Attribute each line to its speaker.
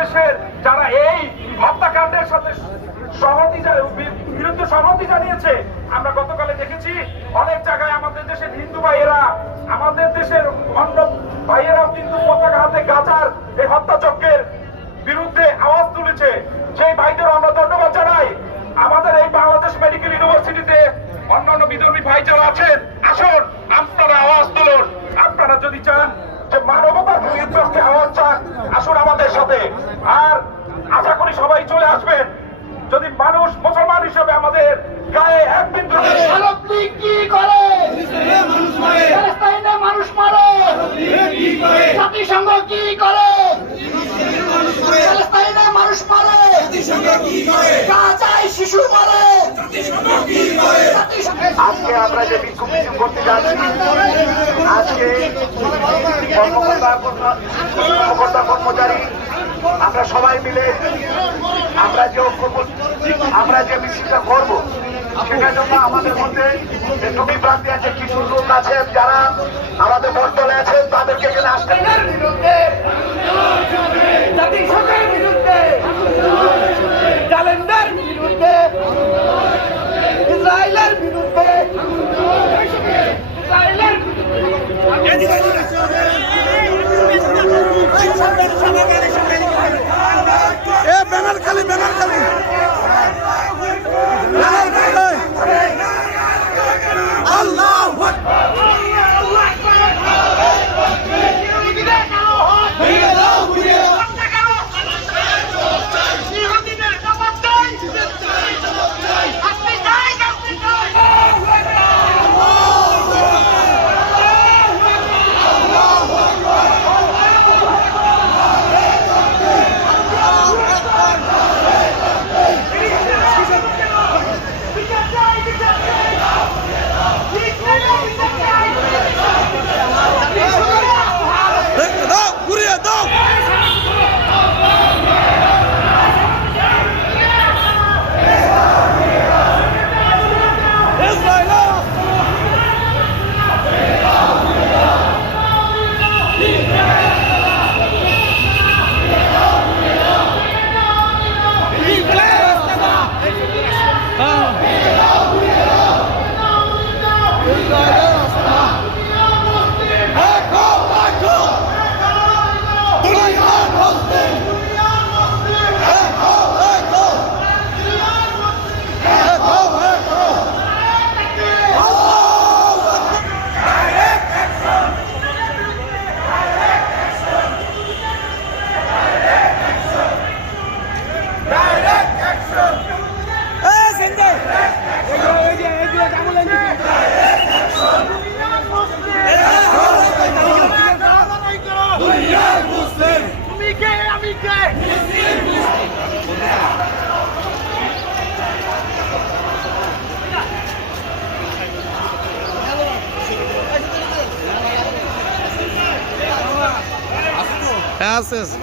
Speaker 1: বাংলাদেশের যারা এই হত্যাকাণ্ডের সাথে সহমতি বিরুদ্ধে সহমতি জানিয়েছে, আমরা গতকালে দেখেছি অনেক জায়গায় আমাদের দেশের হিন্দু ভাইয়েরা, আমাদের দেশের অন্য ভাইয়েরাও কিন্তু পতাকা হাতে গাজার এই হত্যাচক্রের বিরুদ্ধে আওয়াজ তুলেছে। সেই ভাইদের আমরা ধন্যবাদ জানাই। আমাদের এই বাংলাদেশ মেডিকেল ইউনিভার্সিটিতে অন্যান্য বিদর্মী ভাই যারা আছেন, আসুন। আশা সবাই চলে আসবেন যদি মানুষ মুসলমান হিসেবে আমাদের গায়ে
Speaker 2: একদিন কি করে প্যালেস্তাইনে মানুষ মারে জাতিসংঘ কি করে প্যালেস্তাইনে মানুষ মারে গাজায় শিশু মারে।
Speaker 1: আজকে আমরা যে বিক্ষোভ মিছিল করতে যাচ্ছি আজকে কর্মকর্তা কর্মকর্তা কর্মচারী আমরা সবাই মিলে আমরা যে আমরা যে মিছিলটা করব সেটার জন্য আমাদের মধ্যে একটু বিভ্রান্তি আছে কিছু লোক আছেন যারা আমাদের মন্ডলে আছেন তাদেরকে এখানে আসতে
Speaker 2: বিরুদ্ধে
Speaker 3: ব্যানার খালি ব্যানার খালি। আছে আছে